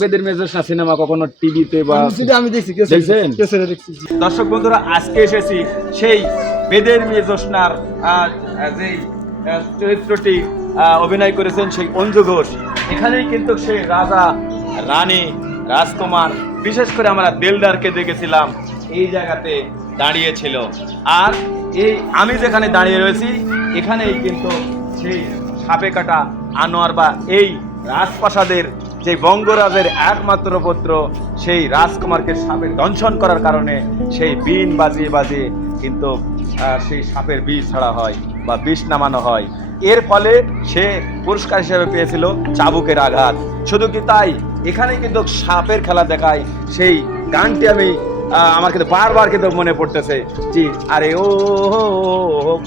বেদের মেজোসনা সিনেমা কখনো টিভিতে বা আমি দেখছি দেখছেন? দেখছি। দর্শক বন্ধুরা, আজকে এসেছি সেই বেদের মেজোসনার যেই চরিত্রটি অভিনয় করেছেন সেই অঞ্জু ঘোষ। এখানেই কিন্তু সেই রাজা, রানী, রাজকুমার, বিশেষ করে আমরা দেলদারকে দেখেছিলাম এই জায়গাতে দাঁড়িয়েছিল। আর এই আমি যেখানে দাঁড়িয়ে রয়েছি এখানেই কিন্তু সেই সাপে কাটা আনোয়ার বা এই রাজপ্রাসাদের যে বঙ্গরাজের একমাত্র পুত্র সেই রাজকুমারকে সাপের দংশন করার কারণে সেই বিন বাজিয়ে বাজিয়ে কিন্তু সেই সাপের বিষ ছাড়া হয় বা বিষ নামানো হয়। এর ফলে সে পুরস্কার হিসেবে পেয়েছিল চাবুকের আঘাত। শুধু কি তাই, এখানে কিন্তু সাপের খেলা দেখায় সেই গানটি আমার কিন্তু বারবার কিন্তু মনে পড়তেছে। জি, আরে ও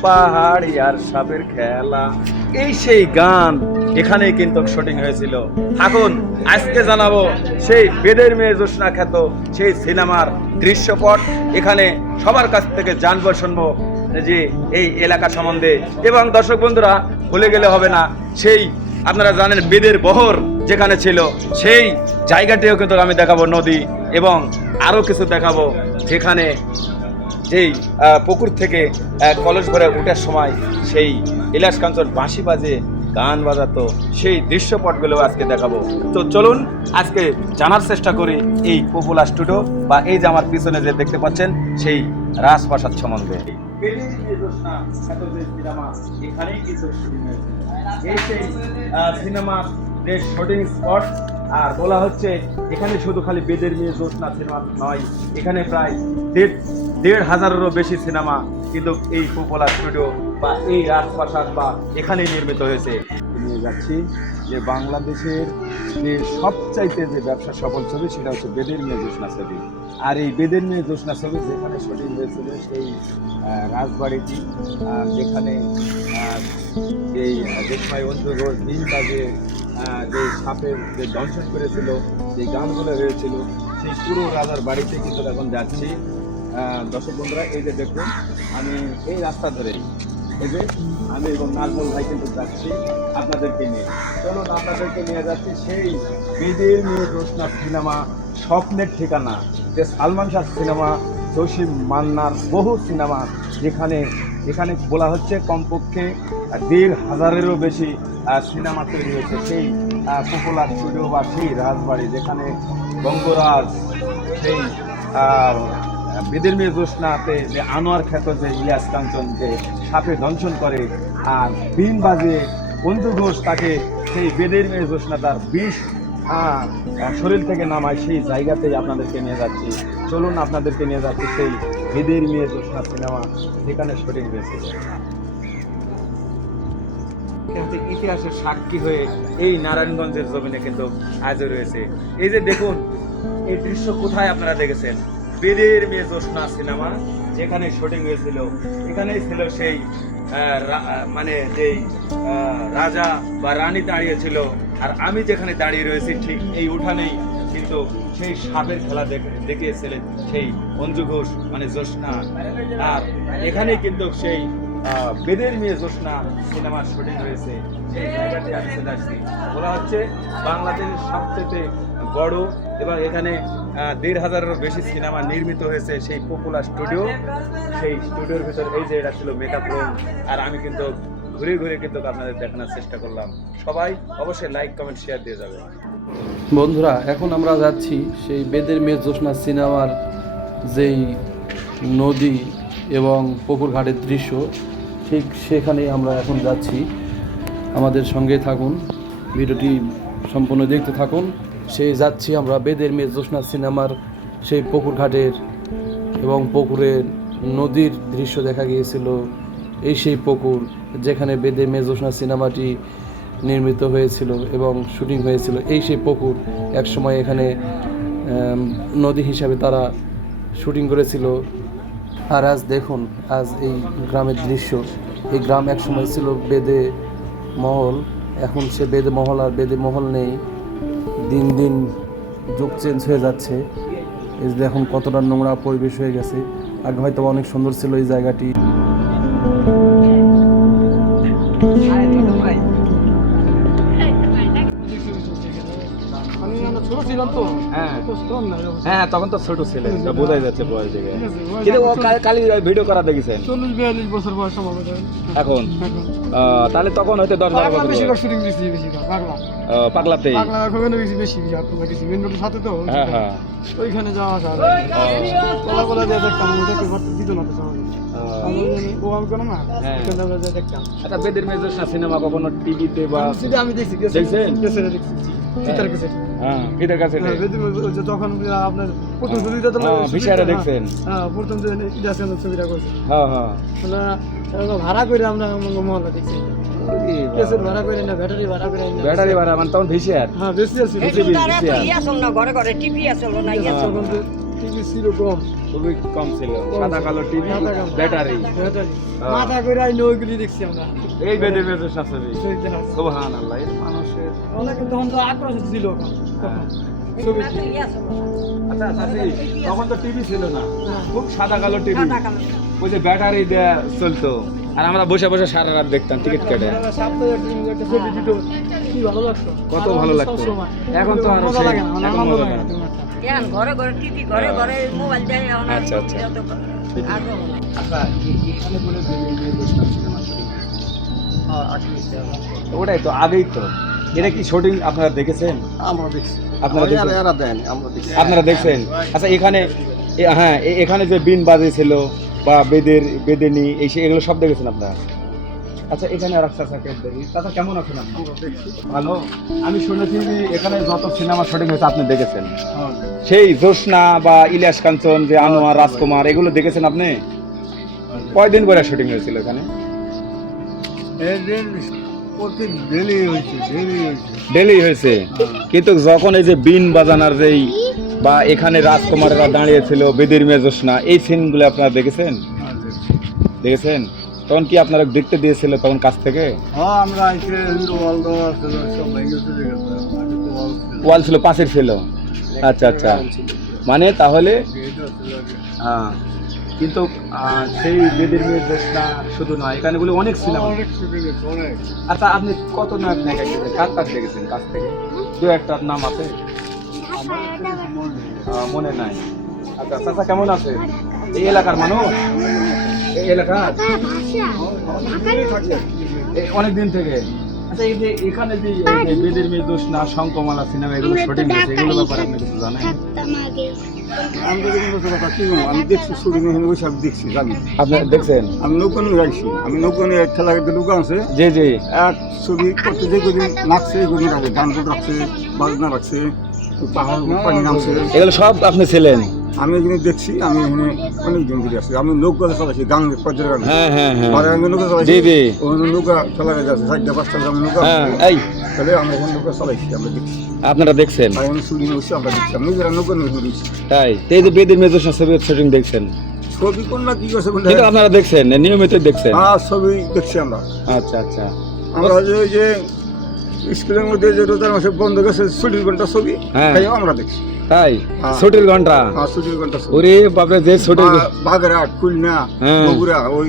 পাহাড়ি আর সাপের খেলা, এই সেই গান এখানেই কিন্তু শুটিং হয়েছিল। থাকুন, আজকে জানাবো সেই বেদের মেয়ে জ্যোৎস্না খ্যাত সেই সিনেমার দৃশ্যপট। এখানে সবার কাছ থেকে জানবো, শুনবো যে এই এলাকা সম্বন্ধে। এবং দর্শক বন্ধুরা, ভুলে গেলে হবে না, সেই আপনারা জানেন বেদের বহর যেখানে ছিল সেই জায়গাটিও কিন্তু আমি দেখাবো, নদী এবং আরো কিছু দেখাবো যেখানে যেই পুকুর থেকে কলস ভরে ওঠার সময় সেই ইলিয়াস কাঞ্চন বাঁশি বাজে গান বাজাতো, সেই দৃশ্যপটগুলো আজকে দেখাবো। তো চলুন আজকে জানার চেষ্টা করি এই পপুলার স্টুডিও বা এই যে আমার পিছনে যে দেখতে পাচ্ছেন সেই রাজপ্রাসাদ সম্বন্ধে। এখানেই কিছু শুটিং হয়েছে, এই সেই সিনেমার যে শুটিং স্পট। আর বলা হচ্ছে এখানে শুধু খালি বেদের মেয়ে জ্যোৎস্না সিনেমা নয়, এখানে প্রায় ১,৫০০-এরও বেশি সিনেমা কিন্তু এই পপুলার স্টুডিও বা এই রাজপ্রাসাদ বা এখানেই নির্মিত হয়েছে। নিয়ে যাচ্ছি যে বাংলাদেশের যে সবচাইতে যে ব্যবসা সফল ছবি সেটা হচ্ছে বেদের মেয়ে জ্যোৎস্না ছবি। আর এই বেদের মেয়ে জ্যোৎস্না ছবি যেখানে শুটিং হয়েছিল সেই রাজবাড়িটি, যেখানে এই দেশময় অঞ্জু ঘোষ দিন বাজে যে সাপের যে দংশন করেছিল, যে গানগুলো হয়েছিল, সেই পুরো রাজার বাড়িতে কিন্তু এখন যাচ্ছি। দর্শক বন্ধুরা, এই যে দেখুন আমি এই রাস্তা ধরে এই যে আমি এবং নাজমুল ভাই কিন্তু যাচ্ছি আপনাদেরকে নিয়ে। চলুন আপনাদেরকে নিয়ে যাচ্ছি সেই বেদের মেয়ে জ্যোৎস্না সিনেমা স্বপ্নের ঠিকানা, যে সালমান শাহ সিনেমা, জসিম মান্নার বহু সিনেমা, যেখানে বলা হচ্ছে কমপক্ষে ১,৫০০-এরও বেশি সিনেমা তৈরি হয়েছে সেই পপুলার স্টুডিও বা সেই রাজবাড়ি, যেখানে বঙ্গরাজ সেই বেদের মেয়ে জ্যোৎস্নাতে যে আনোয়ার খ্যাত যে ইলিয়াস কাঞ্চন যে সাপে দংশন করে আর বিন বাজিয়ে অঞ্জু ঘোষ তাকে সেই বেদের মেয়ে জ্যোৎস্না তার বিষ শরীর থেকে নামায়, সেই জায়গাতেই আপনাদেরকে নিয়ে যাচ্ছি। চলুন আপনাদেরকে নিয়ে যাচ্ছি সেই বেদের মেয়ে জ্যোৎস্না সিনেমা যেখানে শুটিং হয়েছিল। ইতিহাসের সাক্ষী হয়ে এই নারায়ণগঞ্জের জমিনে কিন্তু আজও রয়েছে। এই যে দেখুন এই দৃশ্য কোথায় আপনারা দেখেছেন, বেদের মেয়ে জ্যোৎস্না সিনেমা যেখানে শুটিং হয়েছিল এখানেই ছিল সেই মানে যেই রাজা বা রানী দাঁড়িয়েছিল। আর আমি যেখানে দাঁড়িয়ে রয়েছি ঠিক এই উঠানেই কিন্তু সেই সাপের খেলা দেখিয়েছিলেন সেই অঞ্জু ঘোষ মানে জ্যোৎস্না। আর এখানেই কিন্তু সেই বেদের মেয়ে জ্যোৎস্না সিনেমার শুটিং হয়েছে, সেই জায়গাতে আমি চলে আসছি। বলা হচ্ছে বাংলাদেশের সবচেয়ে বড় এবং এখানে ১,৫০০-এরও বেশি সিনেমা নির্মিত হয়েছে সেই পপুলার স্টুডিও। সেই স্টুডিওর ভিতর এই যে এটা ছিল মেকআপ রুম। আর আমি কিন্তু ঘুরে ঘুরে কিন্তু আপনাদের দেখানোর চেষ্টা করলাম। সবাই অবশ্যই লাইক, কমেন্ট, শেয়ার দিয়ে যাবে। বন্ধুরা, এখন আমরা যাচ্ছি সেই বেদের মেয়ে জ্যোৎস্না সিনেমার যেই নদী এবং পুকুর ঘাটের দৃশ্য, ঠিক সেখানে আমরা এখন যাচ্ছি। আমাদের সঙ্গে থাকুন, ভিডিওটি সম্পূর্ণ দেখতে থাকুন। সেই যাচ্ছি আমরা বেদের মেয়ে জ্যোৎস্না সিনেমার সেই পুকুর ঘাটের এবং পুকুরের নদীর দৃশ্য দেখা গিয়েছিল। এই সেই পুকুর যেখানে বেদের মেয়ে জ্যোৎস্না সিনেমাটি নির্মিত হয়েছিল এবং শুটিং হয়েছিল। এই সেই পুকুর একসময় এখানে নদী হিসাবে তারা শুটিং করেছিল। আর আজ দেখুন, আজ এই গ্রামের দৃশ্য। এই গ্রাম একসময় ছিল বেদে মহল, এখন সে বেদে মহল আর বেদে মহল নেই। দিন দিন যুগ চেঞ্জ হয়ে যাচ্ছে। এই যে এখন কতটা নোংরা পরিবেশ হয়ে গেছে। আগে হয়তো অনেক সুন্দর ছিল এই জায়গাটি। তো হ্যাঁ তো স্ট্রং না হ্যাঁ তখন তো ছোট ছিলেন, তা বোঝাই যাচ্ছে বয়স থেকে। কিন্তু ও কালি ভিডিও করা দেখেছেন 40-42 বছর বয়স সম্ভবত এখন? তাহলে তখন হয়তো 10-12 পাগলা বছর বেশিরভাগ বয়স। শুটিং দিচ্ছি বেশিরভাগ পাগলা পাগলাতেই। পাগলা ওখানে বেশি আপনার কিছু মেন রোডের সাথে তো হ্যাঁ হ্যাঁ ওইখানে যাওয়া আসা বলা যায় দেখতাম দেখতে পারতে দিত না তো সবাই ও আমি কোনো না হ্যাঁ। ওখানে আমরা যা দেখতাম আচ্ছা বেদের মেয়ে জোসনা সিনেমা কখনো টিভিতে বা আমি দেখছি দেখছেন? কেসেটে দেখছি চিতার কেসেট হ্যাঁ এদের কাছে নেই। তখন আপনার প্রথম ছবিটা তো ভিসারে দেখছেন? হ্যাঁ প্রথম যে ইদাসেন ছবিটা করছে হ্যাঁ হ্যাঁ আমরা ভাড়া করে আমরা মহল্লা দেখছি কেসেট ভাড়া করে না ব্যাটারি ভাড়া করে না ব্যাটারি ভাড়া মানে তখন ভিসিআর। হ্যাঁ বেশি আছে ঘরে ঘরে টিভি আসল না তখন টিভি ছিল কম খুবই কম ছিল, সাদা কালো টিভি, সাদা কালো। ব্যাটারি। ব্যাটারি হ্যাঁ। মাথা করে আই নইগুলি দেখছি আমরা এই বেদের মেয়ে জোসনা ছবি সেই দেখা সুবহানাল্লাহ। এই মানুষের অনেক তখন তো আক্রোশ ছিল তখন ছবি আচ্ছা চাচি, তখন তো টিভি ছিল না, খুব সাদা কালো টিভি, ওই যে ব্যাটারি দেয়া চলতো, আর আমরা বসে বসে সারা রাত দেখতাম টিকিট কেটে। সপ্তাহে একটা ছবি দিত কি ভালো লাগতো কত ভালো লাগতো। এখন তো আরো মজা সেই- লাগে না এখন আনন্দ মজা লাগে লাগে না না। তেমন একটা। ঘরে ঘরে টিভি ঘরে ঘরে মোবাইল দেয় আচ্ছা, আচ্ছা। আচ্ছা এখানে বলে বেদের মেয়ে জোসনা সিনেমা শুটিং ওটাই তো আগেই তো। এটা কি শুটিং আপনারা দেখেছেন? আমরা দেখছি আপনারা দেখেছেন? এরা দেন আমরা দেখছি আপনারা দেখছেন? আচ্ছা এখানে হ্যাঁ এখানে যে বিন বাজে ছিল বা বেদেনি এই এগুলো সব দেখেছেন আপনারা? আচ্ছা এখানে রাস্তা থাকে দাদা, কেমন আছেন আপনি? ভালো। আমি শুনেছি যে এখানে যত সিনেমা শুটিং হয়েছে আপনি দেখেছেন, সেই জোসনা বা ইলিয়াস কাঞ্চন, যে আনোয়ার রাজকুমার, এগুলো দেখেছেন আপনি? কয়দিন করে শুটিং হয়েছিল এখানে? ডেলি হয়েছে, কিন্তু যখন এই যে বিন বাজানার যেই বা এখানে রাজকুমারেরা দাঁড়িয়েছিল, বেদের মেয়ে জোসনা, এই সিনগুলো আপনারা দেখেছেন? দেখেছেন? তখন কি আপনারা দেখতে দিয়েছিল তখন কাছ থেকে? ওয়াল ছিল, পাশের ছিল। আচ্ছা আচ্ছা, মানে তাহলে হ্যাঁ, কিন্তু সেই বেদের মেয়ে জোসনা শুধু নয়, এখানে বলে অনেক সিনেমা। আচ্ছা আপনি কত নায়ক নায়িকা দেখেছেন? কার কার দেখেছেন কাছ থেকে? দু একটা নাম আছে? মনে নাই। আচ্ছা চাচা কেমন আছে? এই এলাকার মানুষ? এই এলাকার অনেক দিন থেকে। আচ্ছা এই যে এখানে যে এই যে বেদের মেয়ে জোসনা, শঙ্কমালা সিনেমা এগুলো শুটিং হয়েছে, এগুলো ব্যাপারে আপনি কিছু জানেন? আমি দেখছি শুটিং ওই সব দেখছি জানি আপনি দেখছেন? আমি নৌকানে গাইছি, আমি নৌকানে খেলা করতে নৌকা আছে জি জি। এক ছবি করতে যে কদিন নাচছে কদিন রাখে, গান করতে রাখছে, বাজনা রাখছে, পাহাড় পানি নামছে, এগুলো সব আপনি ছিলেন? আমি এখানে দেখছি। আমি এখানে অনেক দিন ধরে আসছি, আমি নৌকা চালাইছি, গান পর্যায়ের গান হ্যাঁ হ্যাঁ হ্যাঁ নৌকা জি চালাইছি, জি। ওখানে নৌকা খেলা গেছে 4টা-5টা গ্রামে নৌকা হ্যাঁ আছে। এই তাহলে আমরা এখানে নৌকা চালাইছি, আমরা দেখছি, আপনারা দেখছেন? আর এখানে শুটিং হচ্ছে, আমরা দেখছি, আমি নিজেরা নৌকা নিয়ে ঘুরেছি। তাই তো এই যে বেদের মেয়ে জোসনা ছবির শুটিং দেখছেন, ছবি কোন না কি করছে কিন্তু আপনারা দেখছেন, নিয়মিতই দেখছেন? ছবি দেখছি আমরা। আচ্ছা আচ্ছা। আমরা ওই যে স্কুলের মধ্যে যে রোজার মাসে বন্ধ গেছে ছুটির ঘন্টা ছবি, হ্যাঁ। তাইও আমরা দেখছি। তাই হ্যাঁ। ছুটির ঘন্টা? ছুটির ঘন্টা ছবি, ওরে বাপরে, যে ছুটির বাগেরহাট, খুলনা, হ্যাঁ। বগুড়া, ওই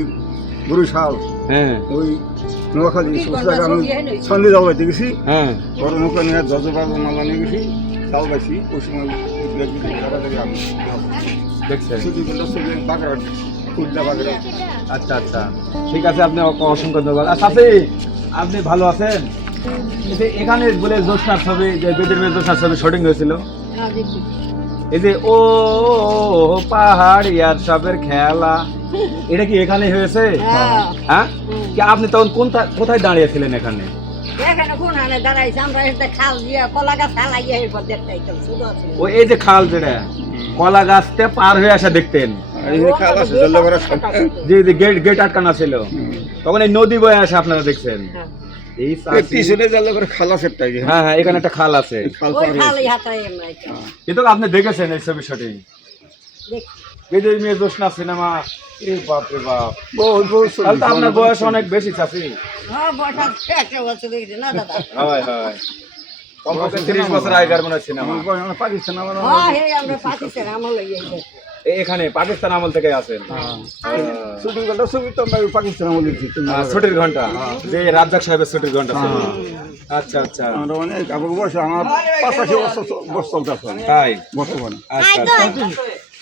বরিশাল, হ্যাঁ ওই নোয়াখালী, এই সমস্ত জায়গায় আমি সন্ধে যাওয়া দেখেছি। হ্যাঁ বড় নৌকা নিয়ে যজবাগ মালা নিয়ে গেছি, তাও গেছি। ওই সময় আমি দেখছেন? ছুটির ঘন্টা ছবি বাগেরহাট দেখছি, খুলনা বাগেরহাট। আচ্ছা আচ্ছা, ঠিক আছে, আপনি অসংখ্য ধন্যবাদ। আচ্ছা আপনি ভালো আছেন? এই যে এখানে বলে জোসনার ছবি, যে বেদের মেয়ে জোসনার ছবি শুটিং হয়েছিল, এই যে ও পাহাড় ইয়ার সবের খেলা, এটা কি এখানে হয়েছে? হ্যাঁ, কি আপনি তখন কোথায় দাঁড়িয়েছিলেন এখানে? এখানে কোন হানে দাঁড়াইছে, আমরা এটা খাল দিয়া কলা গাছ হালাইয়া এরপর দেখতে আইতাম, শুধু আছে ও এই যে খাল, যেটা কলা গাছতে পার হয়ে আসা দেখতেন, যে গেট আটকানো ছিল, তখন এই নদী বয়ে আসে আপনারা দেখছেন? এই পিছনে জানলে করে খাল আছে একটা, হ্যাঁ হ্যাঁ, এখানে একটা খাল আছে, ওই খালি হাতাই আমরা আইতাম কিন্তু আপনি দেখেছেন এই ছবি শুটিং? দেখি। বেদের মেয়ে জোসনা সিনেমা, এ বাপ রে বাপ, বহুত তাহলে তো আপনার বয়স অনেক বেশি চাচি। হ্যাঁ বয়স 100 বছর হয়েছে না দাদা? হয় হয়, কমপক্ষে 30 বছর আগেকার মনে হয় সিনেমা। পাকিস্তান আমার হ্যাঁ হে আমরা পাকিস্তান আমল হয়ে এখানে পাকিস্তান আমল থেকে আছেন। শুটিং করলে ছবি তো আমরা পাকিস্তান আমলের ছুটির ঘন্টা, যে রাজ্জাক সাহেবের ছুটির ঘন্টা ছিল। আচ্ছা আচ্ছা, আমরা অনেক আমার বয়স আমার 85 বছর চলতেছে তাই বর্তমানে। আচ্ছা আচ্ছা।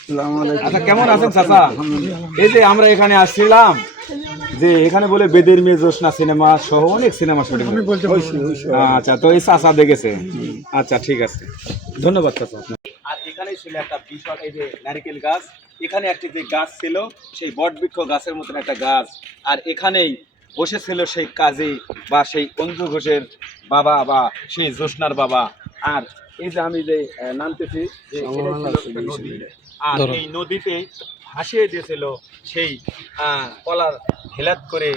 আসসালামু আলাইকুম। আচ্ছা, কেমন আছেন চাচা? এই যে আমরা এখানে আসছিলাম, যে এখানে বলে বেদের মেয়ে জোসনা সিনেমা সহ অনেক সিনেমা শুটিং। আচ্ছা, তো এই চাচা দেখেছে। আচ্ছা ঠিক আছে, ধন্যবাদ চাচা। আর এখানেই ছিল একটা বিশাল, এই যে নারকেল গাছ, এখানে একটি যে গাছ ছিল সেই বটবৃক্ষ গাছের মতন একটা গাছ, আর এখানেই বসেছিল সেই কাজী বা সেই অঞ্জু ঘোষের বাবা বা সেই জোসনার বাবা। আর এই যে আমি যে নামতেছি, যে এটা ছিল একটা নদী, আর এই নদীতে ভাসিয়ে দিয়েছিল সেই কলার হেলাত করে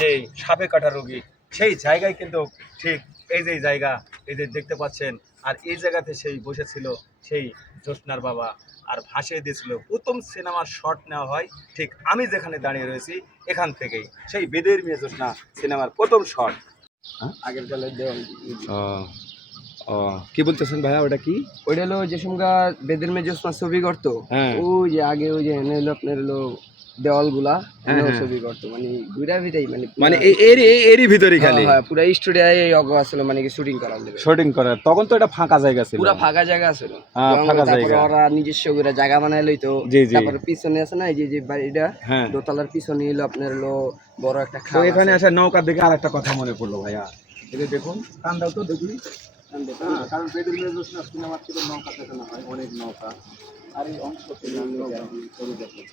যে সাপে কাটা রোগী, সেই জায়গায় কিন্তু ঠিক এই যে জায়গা, এই যে দেখতে পাচ্ছেন, আর এই জায়গাতে সেই বসেছিল সেই জোসনার বাবা আর ভাসিয়ে দিয়েছিল। প্রথম সিনেমার শট নেওয়া হয় ঠিক আমি যেখানে দাঁড়িয়ে রয়েছি এখান থেকেই, সেই বেদের মেয়ে জোসনা সিনেমার প্রথম শট। আগের কালের দেওয়াল। ও কি বলতেছেন ভাইয়া, ওটা কি? ওইটা হলো যে সময় বেদের মেয়ে জোসনা ছবি করতো, হ্যাঁ। ওই যে আগে ওই যে এনে হলো আপনার হলো দেওয়ালগুলা হ্যাঁ, হ্যাঁ। ছবি করতো, মানে ঘুরা ভিটাই মানে এরই ভিতরে খালি পুরা স্টুডিও অগ আসলে মানে কি শুটিং করার লেগে শুটিং করার। তখন তো এটা ফাঁকা জায়গা ছিল, পুরা ফাঁকা জায়গা ছিল। হ্যাঁ, ফাঁকা তারপর জায়গা। ওরা নিজস্ব করে জায়গা বানাই লইতো। জি, জি। তারপর পিছনে আছে না এই যে বাড়িটা, হ্যাঁ। দোতলার পিছনে হলো আপনার হলো বড় একটা তো খাল এখানে আছে। আসা নৌকার দিকে আর একটা কথা মনে পড়লো ভাইয়া, এই যে দেখুন কান দাও তো দেখি। হ্যাঁ, কারণ বেদের মেয়ে জোসনা সিনেমার থেকে নৌকা দেখানো হয়, অনেক নৌকা। আর এই অংশ থেকে ছবি দেখুন,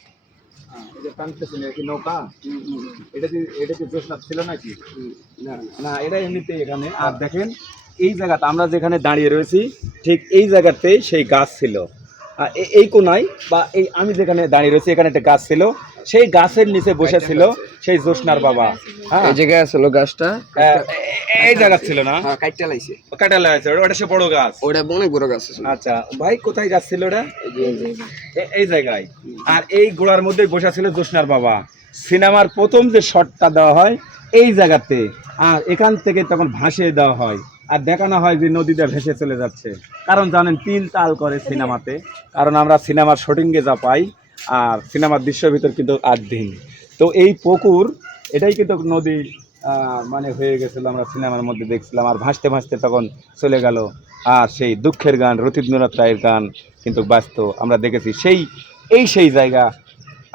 এই যে টানতেছেন, এটা কি নৌকা? এটা কি জোসনা ছিল নাকি? না, না, এটা এমনিতে এখানে। আর দেখেন এই জায়গাটা আমরা যেখানে দাঁড়িয়ে রয়েছি ঠিক এই জায়গাতেই সেই গাছ ছিল। আর এই কোনায় বা এই আমি যেখানে দাঁড়িয়ে রয়েছি এখানে একটা গাছ ছিল, সেই গাছের নিচে বসেছিল সেই জোসনার বাবা। হ্যাঁ, এই জায়গায় আছে গাছটা, এই জায়গা ছিল না? হ্যাঁ কাইটটা লাইছে। কাটা লাগাইছে, ওটা সে বড় গাছ। ওটা অনেক বড় গাছ আছে। আচ্ছা ভাই, কোথায় গাছ ছিল ওটা? এই জায়গায়। আর এই গোড়ার মধ্যে বসা ছিল জোসনার বাবা। সিনেমার প্রথম যে শটটা দেওয়া হয় এই জায়গাতে, আর এখান থেকে তখন ভাসিয়ে দেওয়া হয় আর দেখানো হয় যে নদীটা ভেসে চলে যাচ্ছে। কারণ জানেন তিল তাল করে সিনেমাতে, কারণ আমরা সিনেমার শুটিংয়ে যা পাই আর সিনেমার দৃশ্যের ভিতর কিন্তু 8 দিন। তো এই পুকুর এটাই কিন্তু নদী মানে হয়ে গেছিল, আমরা সিনেমার মধ্যে দেখছিলাম। আর ভাসতে ভাসতে তখন চলে গেল। আর সেই দুঃখের গান রতীন্দ্রনাথ রায়ের গান কিন্তু বাজতো, আমরা দেখেছি সেই জায়গা।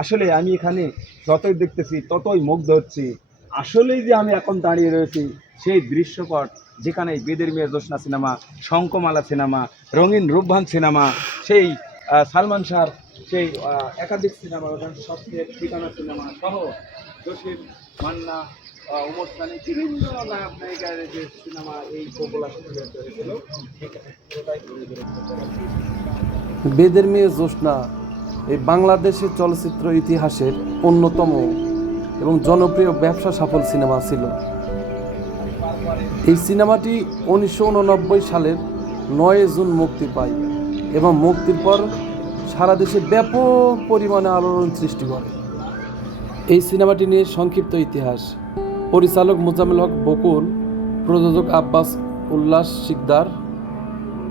আসলে আমি এখানে যতই দেখতেছি ততই মুগ্ধ হচ্ছি। আসলেই যে আমি এখন দাঁড়িয়ে রয়েছি সেই দৃশ্যপট, যেখানে বেদের মেয়ে জোসনা সিনেমা, শঙ্কমালা সিনেমা, রঙিন রূপবান সিনেমা, সেই সালমান শাহর সেই একাধিক সিনেমা, সবচেয়ে ঠিকানা সিনেমা সহ জসিম, মান্না, উমর সানি, বিভিন্ন নায়ক নায়িকার যে সিনেমা এই পপুলার হয়েছিল সেটাই ঘুরে ঘুরে। বেদের মেয়ে জোসনা এই বাংলাদেশের চলচ্চিত্র ইতিহাসের অন্যতম এবং জনপ্রিয় ব্যবসা সফল সিনেমা ছিল। এই সিনেমাটি 1989 সালের 9 জুন মুক্তি পায় এবং মুক্তির পর সারা দেশে ব্যাপক পরিমাণে আলোড়ন সৃষ্টি করে। এই সিনেমাটি নিয়ে সংক্ষিপ্ত ইতিহাস। পরিচালক মোজাম্মেল হক বকুল, প্রযোজক আব্বাস উল্লাস শিকদার,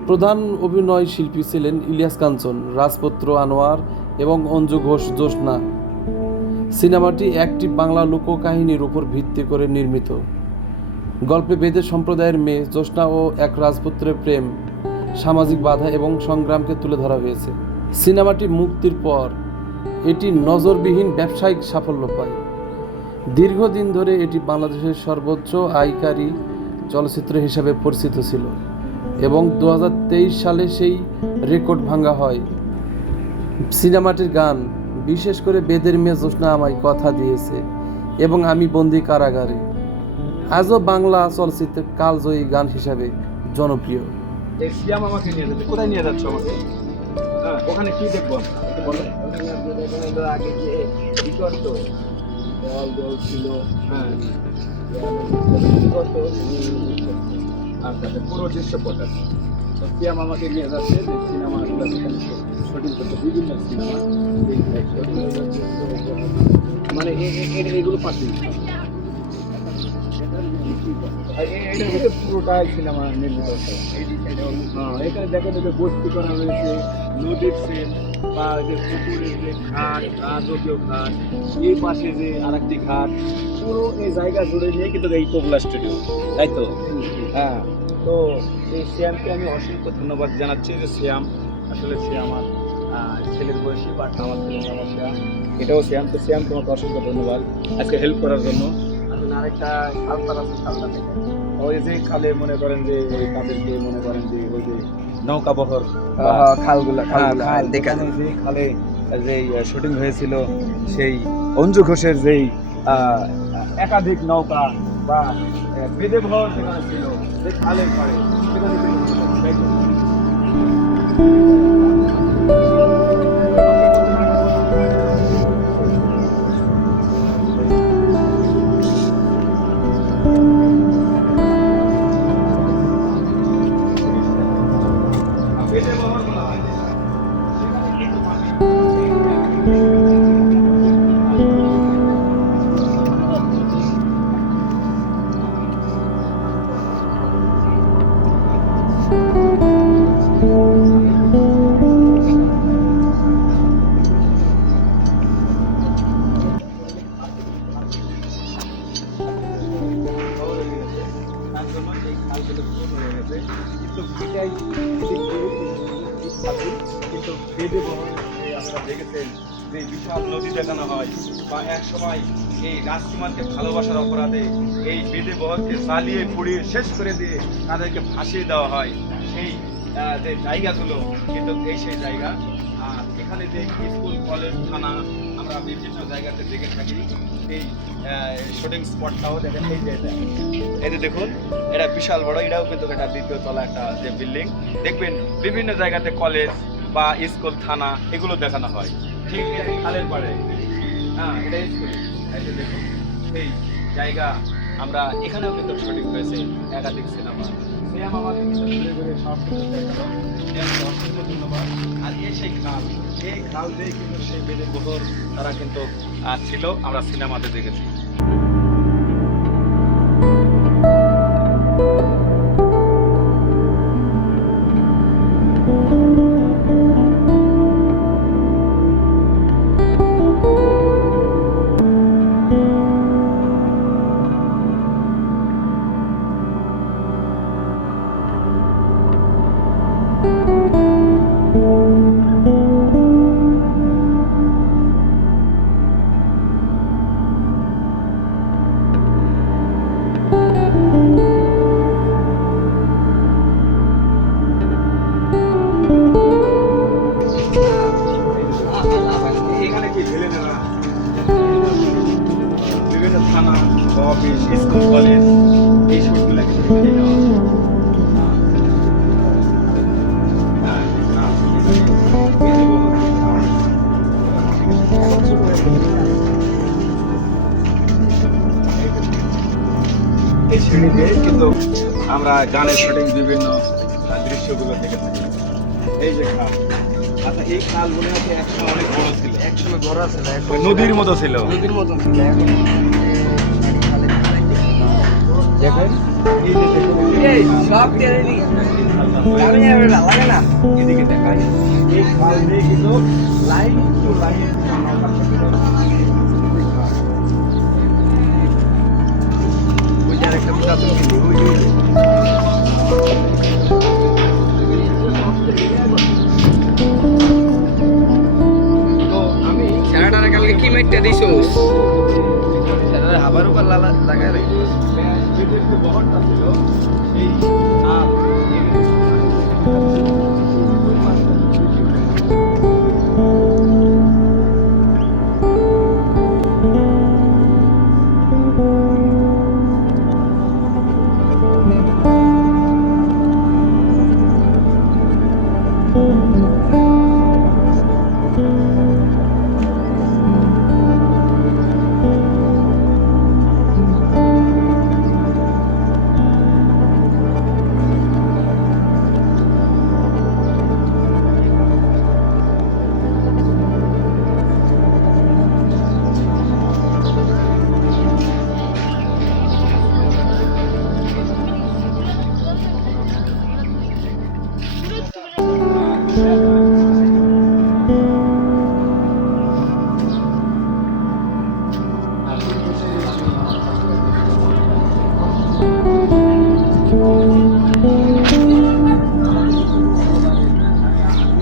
প্রধান অভিনয় শিল্পী ছিলেন ইলিয়াস কাঞ্চন, রাজপুত্র আনোয়ার এবং অঞ্জু ঘোষ জোসনা। সিনেমাটি একটি বাংলা লোককাহিনীর উপর ভিত্তি করে নির্মিত। গল্পে বেদের সম্প্রদায়ের মেয়ে জোসনা ও এক রাজপুত্রের প্রেম, সামাজিক বাধা এবং সংগ্রামকে তুলে ধরা হয়েছে। সিনেমাটি মুক্তির পর এটি নজরবিহীন ব্যবসায়িক সাফল্য পায়। দীর্ঘদিন ধরে এটি বাংলাদেশের সর্বোচ্চ আয়কারী চলচ্চিত্র হিসাবে পরিচিত ছিল এবং 2023 সালে সেই রেকর্ড ভাঙা হয়। সিনেমাটির গান, বিশেষ করে বেদের মেয়ে জোসনা আমায় কথা দিয়েছে এবং আমি বন্দি কারাগারে, আজও বাংলা চলচ্চিত্রের কালজয়ী গান হিসাবে জনপ্রিয়। এই সিয়াম আমাকে নিয়ে যাচ্ছে, কোথায় নিয়ে যাচ্ছ আমাকে? হ্যাঁ, ওখানে কি দেখবো একটু বলো। আগে যে ই করতো, দেওয়াল ছিল, হ্যাঁ, ই করতো, আচ্ছা আচ্ছা, পুরো দৃশ্যপট আছে। তো সিয়াম আমাকে নিয়ে যাচ্ছে যে সিনেমা শুটিং করতে, বিভিন্ন সিনেমা মানে এগুলো পাচ্ছি। এটা হচ্ছে পুরোটাই সিনেমা নির্মিত হচ্ছে। এখানে দেখেন যে বস্তি করা হয়েছে, নদীর সেন বা যে পুকুরের যে ঘাট, রাজকীয় ঘাট, এই পাশে যে আরেকটি ঘাট, পুরো এই জায়গা জুড়ে নিয়ে কিন্তু এই কোবলা স্টুডিও, তাই তো? হ্যাঁ, তো এই শ্যামকে আমি অসংখ্য ধন্যবাদ জানাচ্ছি যে শ্যাম, আসলে সে আমার ছেলের বয়সী, বাট আমার ছেলের নাম শ্যাম, এটাও শ্যাম। তো শ্যাম, তোমাকে অসংখ্য ধন্যবাদ আজকে হেল্প করার জন্য। আসলে আরেকটা খালপার আছে, খালটা থেকে ওই যে খালে মনে করেন যে ওই তাদেরকে মনে করেন যে ওই যে নৌকা বহর খালগুলা দেখা যায়। যে খালে যে শুটিং হয়েছিল, সেই অঞ্জু ঘোষের যেই একাধিক নৌকা বা বেদে ভর সেখানে ছিল, যে খালের পাড়ে সেখানে বেদে ভর বলা হয়। সেখানে কিন্তু কিন্তু বেদে বহন আপনারা দেখেছেন যে বিশাল নদী দেখানো হয়, বা এক সময় এই রাজকুমারকে ভালোবাসার অপরাধে এই বেদে বহরকে জ্বালিয়ে পুড়িয়ে শেষ করে দিয়ে তাদেরকে ফাঁসিয়ে দেওয়া হয়। সেই যে জায়গাগুলো কিন্তু এই সেই জায়গা। আর এখানে যে স্কুল, কলেজ, থানা আমরা বিভিন্ন জায়গাতে দেখে থাকি, এই শুটিং স্পটটাও দেখেন। এই যে দেখুন, এটা বিশাল বড়, এটাও কিন্তু একটা দ্বিতীয় তলা একটা যে বিল্ডিং, দেখবেন বিভিন্ন জায়গাতে কলেজ বা স্কুল, থানা এগুলো দেখানো হয়। ঠিক এই খালের পাড়ে, হ্যাঁ, এটা স্কুল। এই যে দেখুন এই জায়গা, আমরা এখানেও কিন্তু শুটিং হয়েছে একাধিক সিনেমা। শ্যাম আমাদের কিন্তু ঘুরে ঘুরে সব কিছু দেখালো, শ্যামকে অসংখ্য ধন্যবাদ। আর এই সেই খাল, এই খাল দিয়ে কিন্তু সেই বেদে বহর তারা কিন্তু ছিল, আমরা সিনেমাতে দেখেছি। এখানে কি ভিলেনেরা বিভিন্ন থানা, অফিস, স্কুল, কলেজ এই সবগুলো কিন্তু এখানে নেওয়া হয়। এই সিঁড়িতে কিন্তু আমরা গানের শুটিং বিভিন্ন দৃশ্যগুলো দেখে থাকি। এই যে খাল, আচ্ছা এই খাল মনে হচ্ছে একসময় অনেক বড় ছিল, একসময় বড় আছে না, ওই নদীর মতো ছিল। নদীর মতন ছিল, এখন দেখেন এই যে দেখুন, এই সব টেনে নি আমি আর লাগে না। এদিকে দেখাই, এই খাল দিয়ে কিন্তু লাইন টু লাইন ওই যে আরেকটা পুরাতন কিন্তু ওই যে তো আমি খেলাটার কালকে কি মাইটটা দিছোস? খেলার হাবার উপর লাগায় রে। যেটা একটু বহরটা ছিল এই খাল,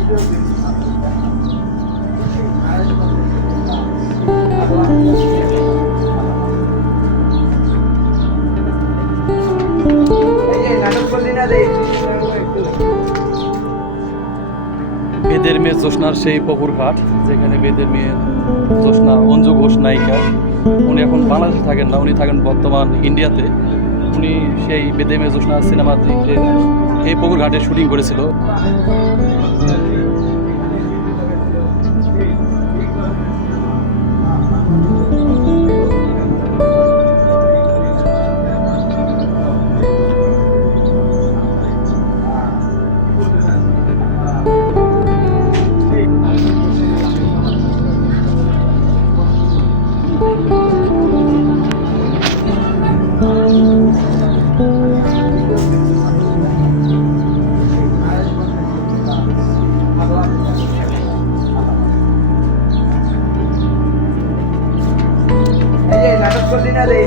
বেদের মেয়ে জ্যোৎস্নার সেই পুকুর ঘাট, যেখানে বেদের মেয়ে জ্যোৎস্না অঞ্জু ঘোষ নায়িকা, উনি এখন বাংলাদেশে থাকেন না, উনি থাকেন বর্তমান ইন্ডিয়াতে। উনি সেই বেদের মেয়ে জ্যোৎস্না সিনেমাতে এই পুকুর ঘাটে শুটিং করেছিল। এই যে নাটক করলি না রে